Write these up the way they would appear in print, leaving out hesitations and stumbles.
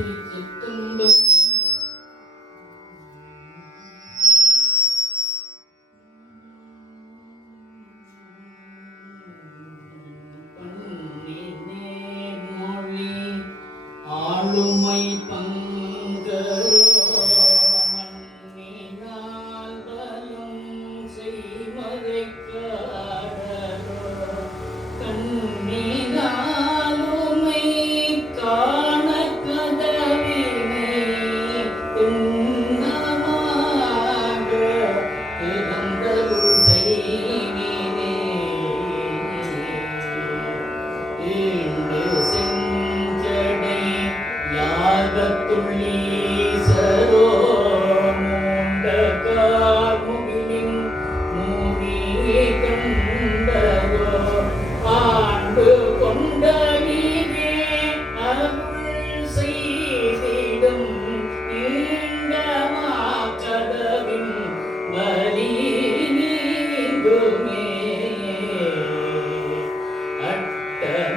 திருச்சிற்றம்பலம். மொழி ஆளுமை பங்கரோ மண்ணினால் பலம் செய்மதைக்காரோ கண்ணினாலுமை காண கதவினை திண்ணமாக திறந்தருள் செய்வினே ஈண்டு செஞ்சடை யாகத்துள்ளீசரோ மூண்ட கார்முகிலின் மூடி கண்டதோ ஆண்டு கொண்ட நீரே அருள் செய்திடும் நீண்டமா கதவின் வலி நீங்குமே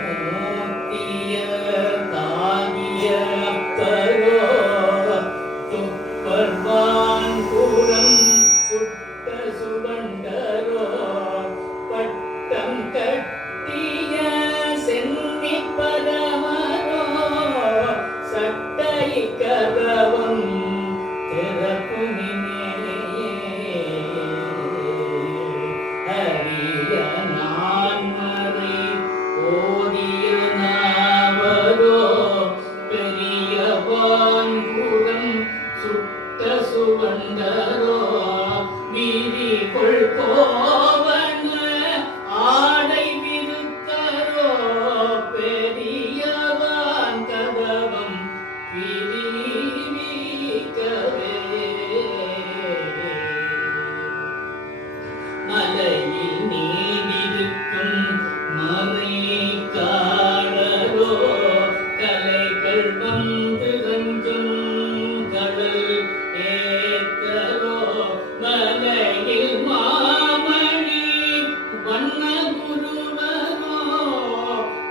அட்டமூர்த்திய தாகிய அப்பரோ துப்பர்வான் கூடம் சுட்ட சுவண்டரோ பட்டம் கட்டிய சென்னி பரமரோ சட்டை கதவம் திறப்புமினே ஹரிய நான்மறை ஓதிய நாவரோ பெரியவான் குடம் சுட்ட சுவண்டரோ வீதி கொள்கோவன ஆடை விருத்தரோ பெரியவான் கதவம் விரிவிக்கவே மலையில் நீடிருக்கும் மறை காடரோ கலைகள் வந்து கஞ்சும் கடல் ஏத்தரோ மலையில் மாமணி வண்ண குருவரோ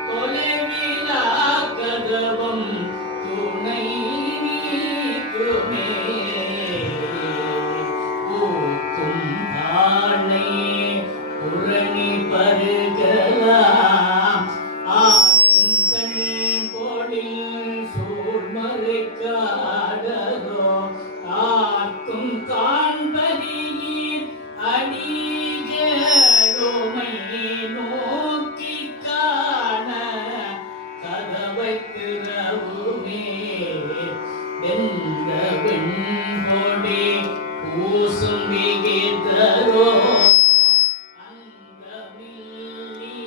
தொலைவிலா கதவம் துணை நீக்குமே ஊக்கும் ஆணை புரணி பருகலாம் ஆக்கும் தன் போடில் சூழ்மறை காடரோ ஆக்கும் காண்பதியீர் அடிகளுமை நோக்கி காண கதவை திறவுமே வெந்த வெண்பொடி பூசும் விகிதரோ அங்கமில்லி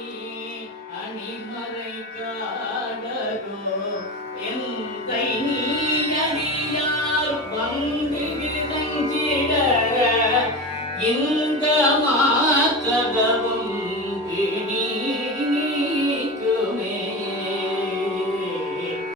அணிமறை காடரோ எந்தை நீ அறியார் வந்து விளங்கிட